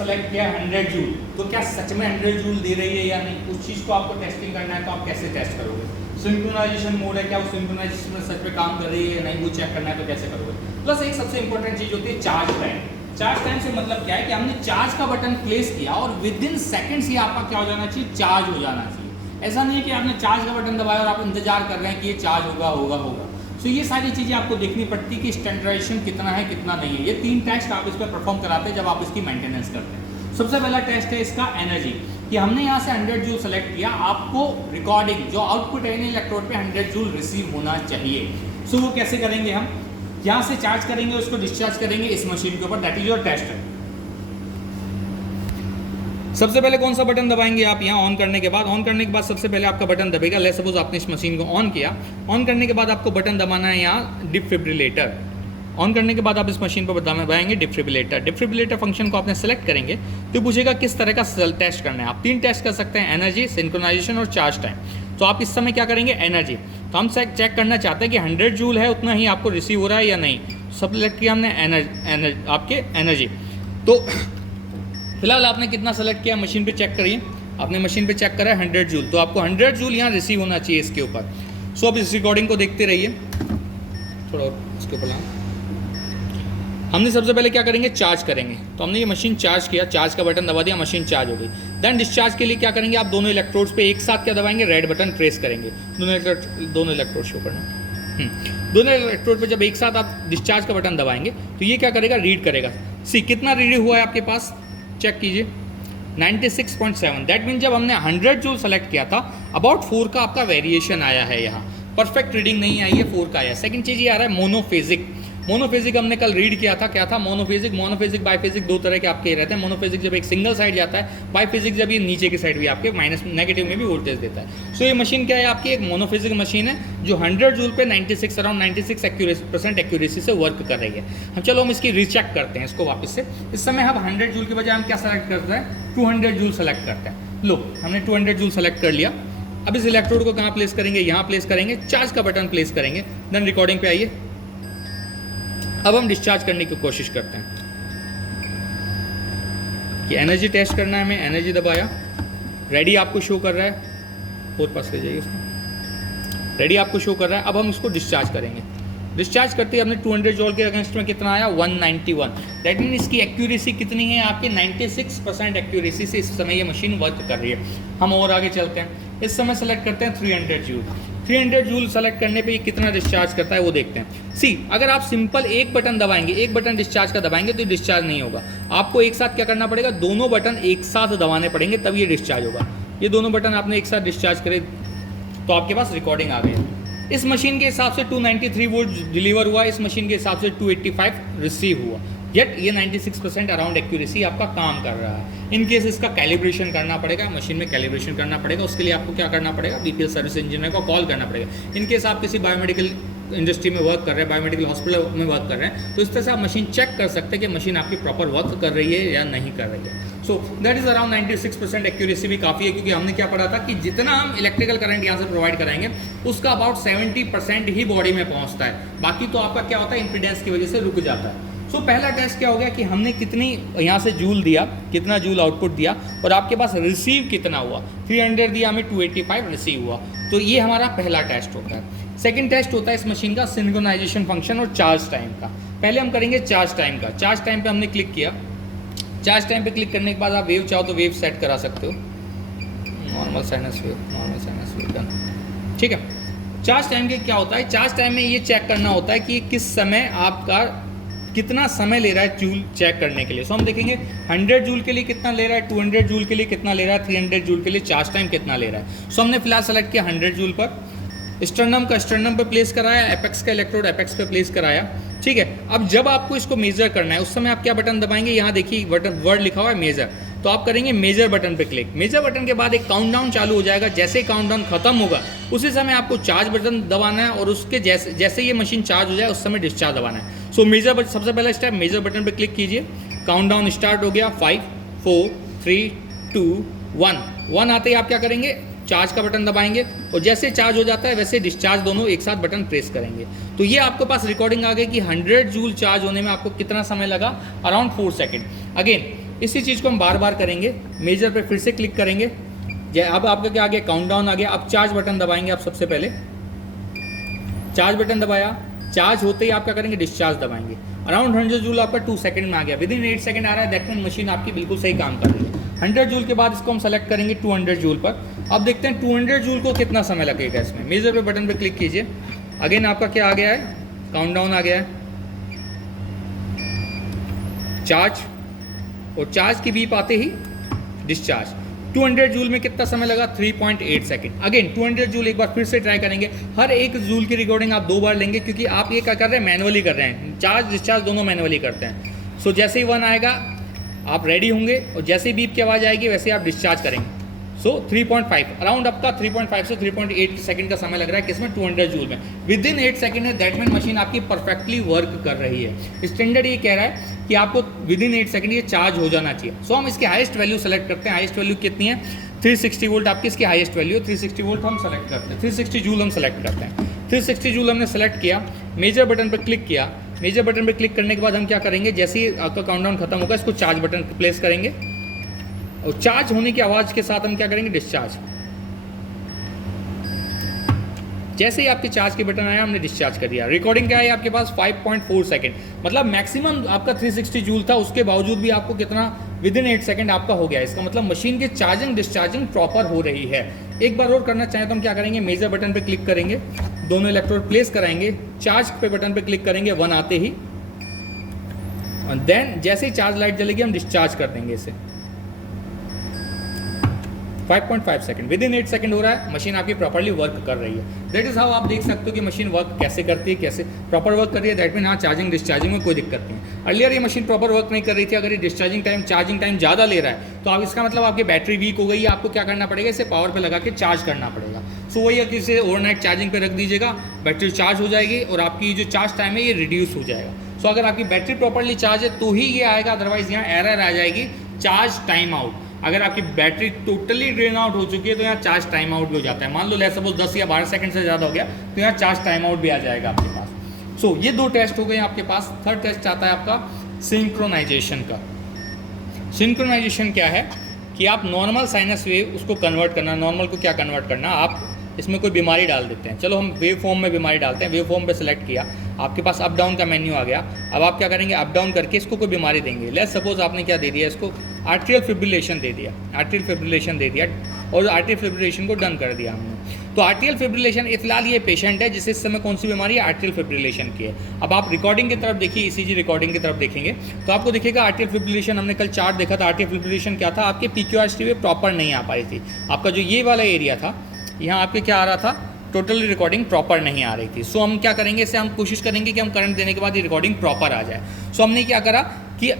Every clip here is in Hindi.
सेलेक्ट किया 100 जूल, तो क्या सच में 100 जूल दे रही है या नहीं, उस चीज़ को आपको टेस्टिंग करना है। तो आप कैसे टेस्ट करोगे? सिंक्रोनाइजेशन मोड है, क्या वो सिंक्रोनाइजेशन में सच में काम कर रही है या नहीं, वो चेक करना है तो कैसे करोगे। प्लस एक सबसे इंपॉर्टेंट चीज़ होती है चार्ज टाइम। चार्ज टाइम से मतलब क्या है कि हमने चार्ज का बटन प्लेस किया और विद इन सेकेंड्स ही आपका क्या हो जाना चाहिए, चार्ज हो जाना चाहिए। ऐसा नहीं है कि आपने चार्ज का बटन दबाया और आप इंतजार कर रहे हैं कि ये चार्ज होगा। सो ये सारी चीज़ें आपको देखनी पड़ती है कि स्टैंडर्डाइजेशन कितना है कितना नहीं है। ये 3 टेस्ट आप इस पर परफॉर्म कराते हैं जब आप इसकी मेंटेनेंस करते हैं। सबसे पहला टेस्ट है इसका एनर्जी, कि हमने यहाँ से 100 जूल सेलेक्ट किया, आपको रिकॉर्डिंग जो आउटपुट है इलेक्ट्रोड पे 100 जूल रिसीव होना चाहिए। सो वो कैसे करेंगे, हम यहाँ से चार्ज करेंगे, उसको डिस्चार्ज करेंगे इस मशीन के ऊपर, दैट इज योर टेस्ट है। सबसे पहले कौन सा बटन दबाएंगे आप, यहाँ ऑन करने के बाद सबसे पहले आपका बटन दबेगा। लेट्स सपोज आपने इस मशीन को ऑन किया, ऑन करने के बाद आपको बटन दबाना है यहाँ डिफिब्रिलेटर। ऑन करने के बाद आप इस मशीन पर दबाएंगे डिफिब्रिलेटर फंक्शन को आपने सेलेक्ट करेंगे तो पूछेगा किस तरह का टेस्ट करना है। आप 3 टेस्ट कर सकते हैं, एनर्जी, सिंक्रोनाइजेशन और चार्ज टाइम। तो आप इस समय क्या करेंगे, एनर्जी। तो हम चेक करना चाहते हैं कि 100 जूल है उतना ही आपको रिसीव हो रहा है या नहीं। सब सेलेक्ट किया हमने आपके एनर्जी। तो फिलहाल आपने कितना सेलेक्ट किया, मशीन पे चेक करिए। आपने मशीन पे चेक करा है 100 जूल, तो आपको 100 जूल यहाँ रिसीव होना चाहिए इसके ऊपर। सो अब इस रिकॉर्डिंग को देखते रहिए, थोड़ा इसके ऊपर लाएं। हमने सबसे पहले क्या करेंगे, चार्ज करेंगे। तो हमने ये मशीन चार्ज किया, चार्ज का बटन दबा दिया, मशीन चार्ज हो गई। देन डिस्चार्ज के लिए क्या करेंगे, आप दोनों इलेक्ट्रोड्स पे एक साथ क्या दबाएंगे, रेड बटन प्रेस करेंगे। दोनों इलेक्ट्रोड शो करना, दोनों इलेक्ट्रोड पे जब एक साथ आप डिस्चार्ज का बटन दबाएंगे तो ये क्या करेगा, रीड करेगा। सी कितना रीड हुआ है आपके पास, चेक कीजिए 96.7। दैट मीन जब हमने 100 जूल सेलेक्ट किया था अबाउट 4 का आपका वेरिएशन आया है। यहाँ परफेक्ट रीडिंग नहीं आई है, 4 का आया। सेकंड चीज़ ये आ रहा है मोनोफेजिक। मोनोफेजिक हमने कल रीड किया था, क्या था मोनोफेजिक बाईफेजिक 2 तरह के आपके रहते हैं। मोनोफेजिक जब एक सिंगल साइड जाता है, बाईफेजिक जब ये नीचे की साइड भी आपके माइनस नेगेटिव में भी वोल्टेज देता है। सो ये मशीन क्या है आपकी, एक मोनोफेजिक मशीन है जो 100 जूल पे 96 अराउंड 96% एक्यूरेसी से वर्क कर रही है। हम चलो हम इसकी रीचेक करते हैं इसको वापस से। इस समय हम 100 जूल के बजाय हम क्या सेलेक्ट करते हैं, 200 जूल सेलेक्ट करते हैं। लो हमने 200 जूल सेलेक्ट कर लिया। अब इस इलेक्ट्रोड को कहाँ प्लेस करेंगे, यहाँ प्लेस करेंगे, चार्ज का बटन प्लेस करेंगे। देन रिकॉर्डिंग पे आइए। अब हम डिस्चार्ज करने की कोशिश करते हैं कि एनर्जी टेस्ट करना है, हमें एनर्जी दबाया, रेडी आपको शो कर रहा है, और पास ले जाइए उसको, रेडी आपको शो कर रहा है। अब हम उसको डिस्चार्ज करेंगे। डिस्चार्ज करते ही हमने 200 जूल के अगेंस्ट में कितना आया, 191। दैट मीन इसकी एक्यूरेसी कितनी है आपके, 96% एक्यूरेसी से इस समय ये मशीन वर्क कर रही है। हम और आगे चलते हैं, इस समय सेलेक्ट करते हैं 300 जूल। 300 जूल सेलेक्ट करने पे ये कितना डिस्चार्ज करता है वो देखते हैं। सी अगर आप सिंपल एक बटन दबाएंगे, एक बटन डिस्चार्ज का दबाएंगे तो डिस्चार्ज नहीं होगा। आपको एक साथ क्या करना पड़ेगा, दोनों बटन एक साथ दबाने पड़ेंगे तब ये डिस्चार्ज होगा। ये दोनों बटन आपने एक साथ डिस्चार्ज करे तो आपके पास रिकॉर्डिंग आ गई। इस मशीन के हिसाब से 293 वोल्ट डिलीवर हुआ, इस मशीन के हिसाब से 285 रिसीव हुआ। येट ये 96% अराउंड एक्यूरेसी आपका काम कर रहा है। इन केस इसका कैलिब्रेशन करना पड़ेगा, मशीन में कैलिब्रेशन करना पड़ेगा। उसके लिए आपको क्या करना पड़ेगा, बीपीएल सर्विस इंजीनियर को कॉल करना पड़ेगा। इन केस आप किसी बायोमेडिकल इंडस्ट्री में वर्क कर रहे हैं, बायोमेडिकल हॉस्पिटल में वर्क कर रहे हैं, तो इस तरह से आप मशीन चेक कर सकते हैं कि मशीन आपकी प्रॉपर वर्क कर रही है या नहीं कर रही है। So that is around 96% accuracy भी काफ़ी है, क्योंकि हमने क्या पढ़ा था कि जितना हम इलेक्ट्रिकल करंट यहाँ से प्रोवाइड कराएंगे उसका अबाउट 70% ही बॉडी में पहुँचता है। बाकी तो आपका क्या होता है, इंपीडेंस की वजह से रुक जाता है। सो पहला टेस्ट क्या हो गया कि हमने कितनी यहाँ से जूल दिया, कितना जूल आउटपुट दिया और आपके पास रिसीव कितना हुआ। 300 दिया, हमें 285 रिसीव हुआ। तो ये हमारा पहला टेस्ट होता है। सेकंड टेस्ट होता है इस मशीन का सिंक्रोनाइजेशन फंक्शन और चार्ज टाइम का। पहले हम करेंगे चार्ज टाइम का। चार्ज टाइम पे हमने क्लिक किया। चार्ज टाइम पे क्लिक करने के बाद आप वेव चाहो तो वेव सेट करा सकते हो, नॉर्मल साइनस वेव डन, ठीक है। चार्ज टाइम के क्या होता है, चार्ज टाइम में ये चेक करना होता है कि किस समय आपका कितना समय ले रहा है जूल चेक करने के लिए। सो हम देखेंगे 100 जूल के लिए कितना ले रहा है, 200 जूल के लिए कितना ले रहा है, 300 जूल के लिए चार्ज टाइम कितना ले रहा है। सो हमने फिलहाल सेलेक्ट किया 100 जूल पर। स्टर्नम का स्टर्नम पे प्लेस कराया, एपेक्स का इलेक्ट्रोड एपेक्स पे प्लेस कराया, ठीक है। अब जब आपको इसको मेजर करना है उस समय आप क्या बटन दबाएंगे, यहाँ देखिए बटन वर्ड लिखा हुआ है मेजर, तो आप करेंगे मेजर बटन पे क्लिक। मेजर बटन के बाद एक काउंटडाउन चालू हो जाएगा। जैसे ही काउंटडाउन खत्म होगा उसी समय आपको चार्ज बटन दबाना है और उसके जैसे ये मशीन चार्ज हो जाए उस समय डिस्चार्ज दबाना है। सो मेजर सबसे पहला स्टेप, मेजर बटन पे क्लिक कीजिए। काउंटडाउन स्टार्ट हो गया, 5 4 3 2 1 आते ही आप क्या करेंगे, चार्ज का बटन दबाएंगे और जैसे चार्ज हो जाता है वैसे डिस्चार्ज दोनों एक साथ बटन प्रेस करेंगे। तो ये आपके पास रिकॉर्डिंग आ गई कि 100 जूल चार्ज होने में आपको कितना समय लगा, अराउंड 4 सेकेंड। अगेन इसी चीज़ को हम बार बार करेंगे। मेजर पे फिर से क्लिक करेंगे, अब आपका क्या आ गया, काउंटडाउन आ गया। अब चार्ज बटन दबाएंगे आप सबसे पहले, चार्ज बटन दबाया, चार्ज होते ही आप क्या करेंगे, डिस्चार्ज दबाएंगे। अराउंड 100 जूल आपका 2 सेकंड में आ गया, विदिन 8 सेकंड आ रहा है, दैट मीन मशीन आपकी बिल्कुल सही काम कर रही है। 100 जूल के बाद इसको हम सेलेक्ट करेंगे 200 जूल पर। अब देखते हैं 200 जूल को कितना समय लगेगा इसमें। मेजर पे बटन पे क्लिक कीजिए, अगेन आपका क्या आ गया है, काउंटडाउन आ गया है, चार्ज, और चार्ज की बीप आते ही डिस्चार्ज। 200 जूल में कितना समय लगा, 3.8 सेकंड। अगेन 200 जूल एक बार फिर से ट्राई करेंगे। हर एक जूल की रिकॉर्डिंग आप 2 बार लेंगे, क्योंकि आप ये क्या कर रहे हैं, मैनुअली कर रहे हैं, चार्ज डिस्चार्ज दोनों मैनुअली करते हैं। सो जैसे ही 1 आएगा आप रेडी होंगे, और जैसे ही बीप की आवाज़ आएगी वैसे आप डिस्चार्ज करेंगे। सो 3.5 अराउंड आपका 3.5 से 3.8 सेकंड का समय लग रहा है, किसमें, 200 जूल में। विदिन 8 सेकंड है, दैट मीन मशीन आपकी परफेक्टली वर्क कर रही है। स्टैंडर्ड ये कह रहा है कि आपको विदिन 8 सेकंड ये चार्ज हो जाना चाहिए। सो हम इसकी हाईएस्ट वैल्यू सेलेक्ट करते हैं। हाईएस्ट वैल्यू कितनी है, 360 वोल्ट आपकी इसकी हाईएस्ट वैल्यू है। 360 वोल्ट हम सेलेक्ट करते हैं, 360 जूल हम सेलेक्ट करते हैं। 360 जूल हमने सेलेक्ट किया, मेजर बटन पर क्लिक किया। मेजर बटन पर क्लिक करने के बाद हम क्या करेंगे, जैसे ही आपका काउंटडाउन खत्म होगा इसको चार्ज बटन प्लेस करेंगे, और चार्ज होने की आवाज़ के साथ हम क्या करेंगे, डिस्चार्ज। जैसे ही आपके चार्ज के बटन आया हमने डिस्चार्ज कर दिया। रिकॉर्डिंग क्या है आपके पास, 5.4 सेकंड, मतलब मैक्सिमम आपका 360 जूल था, उसके बावजूद भी आपको कितना, विदिन 8 सेकंड आपका हो गया। इसका मतलब मशीन की चार्जिंग डिस्चार्जिंग प्रॉपर हो रही है। एक बार और करना चाहें तो हम क्या करेंगे, मेजर बटन पे क्लिक करेंगे, दोनों इलेक्ट्रोड प्लेस कराएंगे, चार्ज पे बटन पे क्लिक करेंगे 1 आते ही, और देन जैसे ही चार्ज लाइट जलेगी हम डिस्चार्ज कर देंगे इसे। 5.5 सेकंड, विदिन 8 सेकंड हो रहा है, मशीन आपकी प्रॉपर्ली वर्क कर रही है। दैट इज हाउ आप देख सकते हो कि मशीन वर्क कैसे करती है, कैसे प्रॉपर वर्क कर रही है। दैट मीन हाँ, चार्जिंग डिस्चार्जिंग में कोई दिक्कत नहीं है। अर्लियर ये मशीन प्रॉपर वर्क नहीं कर रही थी, अगर ये डिस्चार्जिंग टाइम, चार्जिंग टाइम ज़्यादा ले रहा है तो आप इसका मतलब आपकी बैटरी वीक हो गई है, आपको क्या करना पड़ेगा, इसे पावर पे लगा के चार्ज करना पड़ेगा। सो वही है कि इसे ओवरनाइट चार्जिंग पे रख दीजिएगा, बैटरी चार्ज हो जाएगी और आपकी जो चार्ज टाइम है ये रिड्यूस हो जाएगा। सो अगर आपकी बैटरी प्रॉपरली चार्ज है तो ही ये आएगा, अदरवाइज यहाँ एरर आ जाएगी, चार्ज टाइम आउट। अगर आपकी बैटरी टोटली ड्रेन आउट हो चुकी है तो यहाँ चार्ज टाइम आउट भी हो जाता है। मान लो लेट्स सपोज 10 या 12 सेकंड से ज़्यादा हो गया तो यहाँ चार्ज टाइम आउट भी आ जाएगा आपके पास। सो ये 2 टेस्ट हो गए आपके पास। थर्ड टेस्ट आता है आपका सिंक्रोनाइजेशन का। सिंक्रोनाइजेशन क्या है कि आप नॉर्मल साइनस वेव उसको कन्वर्ट करना, नॉर्मल को क्या कन्वर्ट करना, आप इसमें कोई बीमारी डाल देते हैं। चलो हम वेव फॉर्म में बीमारी डालते हैं। वेव फॉर्म पे सेलेक्ट किया, आपके पास अप डाउन का मेन्यू आ गया। अब आप क्या करेंगे, अप डाउन करके इसको कोई बीमारी देंगे। लेट्स सपोज आपने क्या दे दिया, इसको आर्ट्रियल फिब्रिलेशन दे दिया, आर्ट्रियल फिब्रिलेशन दे दिया, और आर्ट्रियल फिब्रिलेशन को डन कर दिया हमने। तो आर्ट्रियल फिब्रिलेशन फिलहाल ये पेशेंट है जिसे इस समय कौन सी बीमारी है, आर्ट्रियल फिब्रिलेशन की है। अब आप रिकॉर्डिंग की तरफ देखिए, ईसीजी रिकॉर्डिंग की तरफ देखेंगे तो आपको दिखेगा आर्ट्रियल फिब्रिलेशन। हमने कल चार्ट देखा था, आर्ट्रियल फिब्रिलेशन क्या था, आपके PQRST वेव प्रॉपर नहीं आ पाई थी। आपका जो ये वाला एरिया था, यहाँ आपके क्या आ रहा था, टोटली रिकॉर्डिंग प्रॉपर नहीं आ रही थी। सो हम क्या करेंगे, इसे हम कोशिश करेंगे कि हम करंट देने के बाद ये रिकॉर्डिंग प्रॉपर आ जाए। सो हमने क्या करा कि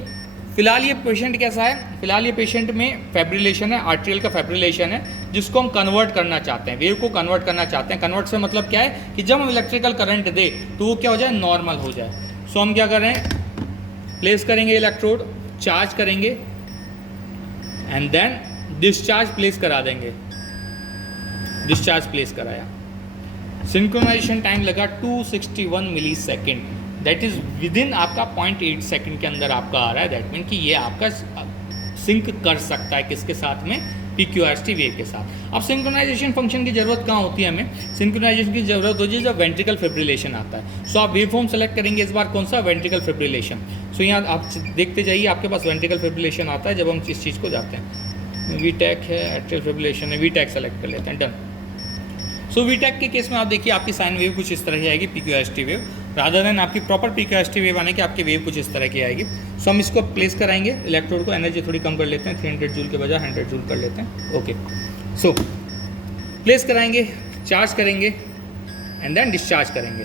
फिलहाल ये पेशेंट कैसा है, फिलहाल ये पेशेंट में फेब्रिलेशन है, आर्ट्रियल का फेब्रिलेशन है, जिसको हम कन्वर्ट करना चाहते हैं, वेव को कन्वर्ट करना चाहते हैं। कन्वर्ट से मतलब क्या है कि जब हम इलेक्ट्रिकल करंट दे तो वो क्या हो जाए, नॉर्मल हो जाए। सो हम क्या कर रहे हैं, प्लेस करेंगे इलेक्ट्रोड, चार्ज करेंगे एंड देन डिस्चार्ज प्लेस करा देंगे। डिस्चार्ज प्लेस कराया, सिंक्रोनाइजेशन टाइम लगा 261 मिली सेकेंड, दैट इज विदिन आपका 0.8 सेकेंड के अंदर आपका आ रहा है। दैट मीन कि ये आपका सिंक कर सकता है किसके साथ में, PQRST वेव के साथ। अब सिंक्रोनाइजेशन फंक्शन की जरूरत कहाँ होती है हमें, सिंक्रोनाइजेशन की जरूरत होती है जब वेंट्रिकल फिब्रिलेशन आता है। सो आप वेव फॉर्म सेलेक्ट करेंगे इस बार कौन सा, वेंट्रिकल फिब्रिलेशन। सो यहाँ आप देखते जाइए, आपके पास वेंट्रिकल फिब्रिलेशन आता है जब हम इस चीज़ को जाते हैं। वीटैक है, एट्रियल फिब्रिलेशन है, वीटैक सेलेक्ट कर लेते हैं, डन। सो वीटैक के केस में आप देखिए आपकी साइन वेव कुछ इस तरह की आएगी, PQRST वेव, रादर देन आपकी प्रॉपर PQRST वेव आने की आपकी वेव कुछ इस तरह की आएगी। सो हम इसको प्लेस कराएंगे, इलेक्ट्रोड को एनर्जी थोड़ी कम कर लेते हैं, 300 जूल के बजाय 100 जूल कर लेते हैं। ओके, सो प्लेस कराएंगे, चार्ज करेंगे एंड देन डिस्चार्ज करेंगे।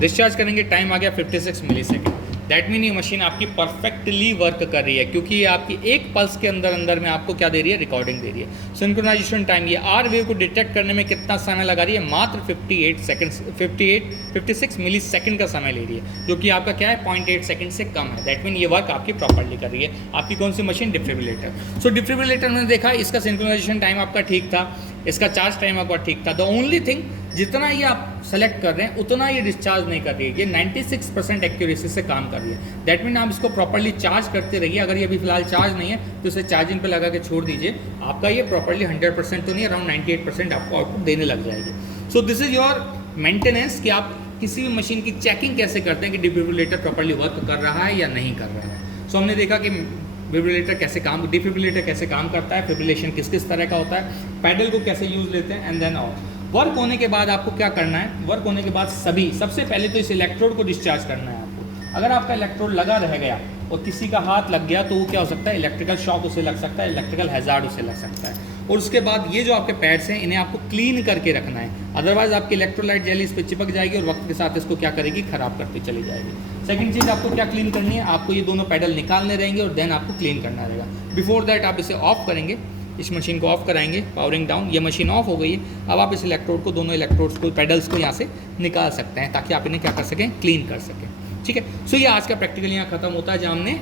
डिस्चार्ज करेंगे, टाइम आ गया 56 मिली सेकेंड। दैट मीन ये मशीन आपकी परफेक्टली वर्क कर रही है, क्योंकि ये आपकी एक पल्स के अंदर में आपको क्या दे रही है, रिकॉर्डिंग दे रही है। सिंक्रोनाइजेशन टाइम, ये आर वेव को डिटेक्ट करने में कितना समय लगा रही है, मात्र 56 मिली सेकेंड का समय ले रही है, जो कि आपका क्या है, 0.8 सेकेंड से कम है। दैट मीन ये वर्क आपकी प्रॉपरली कर रही है। आपकी कौन सी मशीन, डिफिब्रिलेटर। सो डिफिब्रिलेटर में देखा इसका सिंक्रोनाइजेशन टाइम आपका ठीक था, इसका चार्ज टाइम आपका ठीक था। द ओनली थिंग जितना ये आप सेलेक्ट कर रहे हैं उतना ये डिस्चार्ज नहीं कर रही है। ये 96% एक्यूरेसी से काम कर रही है। दैट मीन आप इसको प्रॉपर्ली चार्ज करते रहिए। अगर ये अभी फिलहाल चार्ज नहीं है तो इसे चार्जिंग पे लगा के छोड़ दीजिए, आपका ये प्रॉपर्ली 100% तो नहीं, अराउंड 98% आपको आउटपुट देने लग जाएगी। So this is your maintenance कि आप किसी भी मशीन की चेकिंग कैसे करते हैं कि डिफिब्रिलेटर प्रॉपर्ली वर्क कर रहा है या नहीं कर रहा है। सो हमने देखा कि डिफिब्रिलेटर कैसे काम करता है, फिब्रिलेशन किस किस तरह का होता है, पैडल को कैसे यूज़ लेते हैं, एंड देन ऑफ वर्क होने के बाद आपको क्या करना है। वर्क होने के बाद सबसे पहले तो इस इलेक्ट्रोड को डिस्चार्ज करना है आपको। अगर आपका इलेक्ट्रोड लगा रह गया और किसी का हाथ लग गया तो वो क्या हो सकता है, इलेक्ट्रिकल शॉक उसे लग सकता है, इलेक्ट्रिकल हैजार्ड उसे लग सकता है। और उसके बाद ये जो आपके पैड्स हैं इन्हें आपको क्लीन करके रखना है, अदरवाइज आपकी इलेक्ट्रोलाइट जेली इस पर चिपक जाएगी और वक्त के साथ इसको क्या करेगी, खराब करती चली जाएगी। सेकंड चीज़ आपको क्या क्लीन करनी है, आपको ये दोनों पैडल निकालने रहेंगे और देन आपको क्लीन करना रहेगा। बिफोर दैट आप इसे ऑफ करेंगे, इस मशीन को ऑफ कराएंगे, पावरिंग डाउन, ये मशीन ऑफ हो गई है। अब आप इस इलेक्ट्रोड को, दोनों इलेक्ट्रोड्स को, पैडल्स को यहाँ से निकाल सकते हैं ताकि आप इन्हें क्या कर सकें, क्लीन कर सकें। ठीक है। सो ये आज का प्रैक्टिकल यहाँ खत्म होता है, जहाँ हमने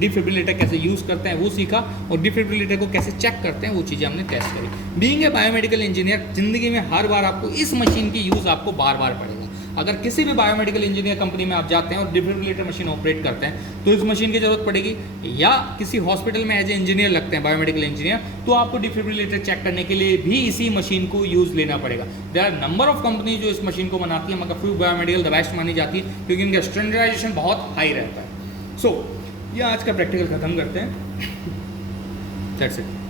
डिफिब्रिलेटर कैसे यूज़ करते हैं वो सीखा और डिफिब्रिलेटर को कैसे चेक करते हैं वो चीज़ें हमने टेस्ट करी। बीइंग ए बायोमेडिकल इंजीनियर, जिंदगी में हर बार आपको इस मशीन की यूज़ आपको बार बार पड़ेगा। अगर किसी भी बायोमेडिकल इंजीनियर कंपनी में आप जाते हैं और डिफिब्रिलेटर मशीन ऑपरेट करते हैं तो इस मशीन की ज़रूरत पड़ेगी, या किसी हॉस्पिटल में एज ए इंजीनियर लगते हैं बायोमेडिकल इंजीनियर, तो आपको डिफिब्रिलेटर चेक करने के लिए भी इसी मशीन को यूज़ लेना पड़ेगा। There are number of company जो इस मशीन को बनाती है, मगर फ्यू बायोमेडिकल द बेस्ट मानी जाती है क्योंकि इनका स्टैंडर्डाइजेशन बहुत हाई रहता है। सो ये आज का प्रैक्टिकल ख़त्म करते हैं। That's it.